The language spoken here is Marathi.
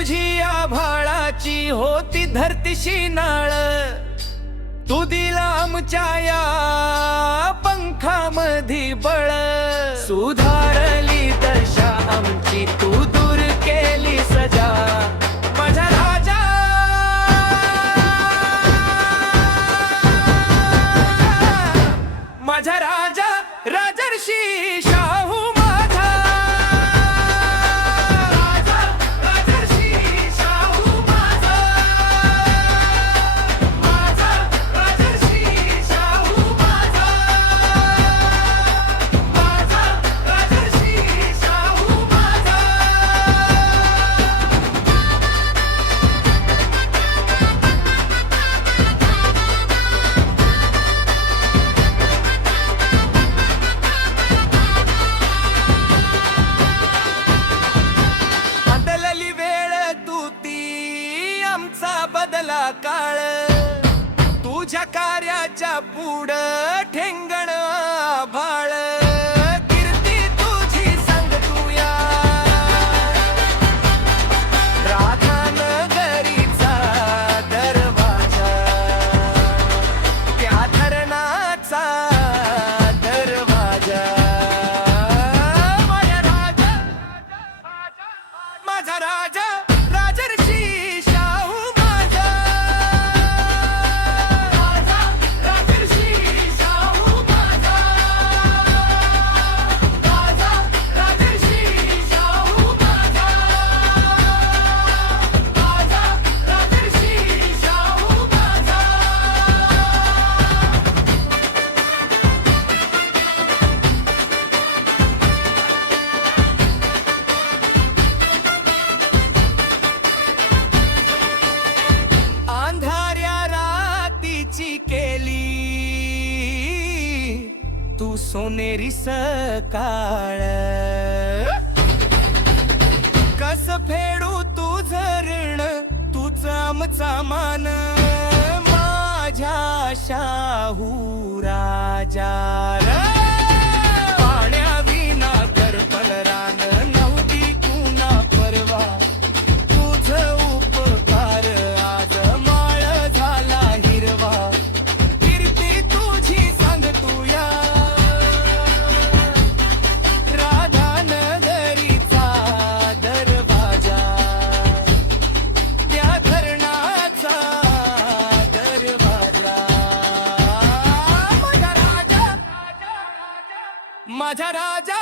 तुझी आभाळाची होती धरतीशी नाळ, तू दिला आमच्या या पंखामधी बळ, सुधारली दशा आमची तू दूर केली सजा, माझा राजा माझा राजा राजर्षी शाहू माझा राजा राजर्षी शाहू माझा माझा राजर्षी शाहू माझा माझा राजर्षी शाहू माझा. बदलली वेळ तू ती आमचा बदला काळ, तुझ्या कार्याच्या पुढं ठेंगण आभाळ, कीर्ती तुझी सांग तूया राधानगरीचा दरवाजा, त्या धरणाचा दरवाजा, माझा राजा राजर्षी शाहू माझा राजा राजर्षी शाहू माझा राजा राजर्षी शाहू माझा राजा राजर्षी शाहू माझा. अंधाऱ्या रातीची केली तू सोनेरी सकाळ, कस फेडू तुझं ऋण तूच आमचा मान, माझ्या शाहू राजा र. पाण्याविना करपल रान नव्हती कुणा परवा, तुझ उपकार आज माळ झाला हिरवा, कीर्ती तुझी सांग तूया राधानगरीचा दरवाजा, त्या धरणाचा दरवाजा, माझा राजा माझा राजा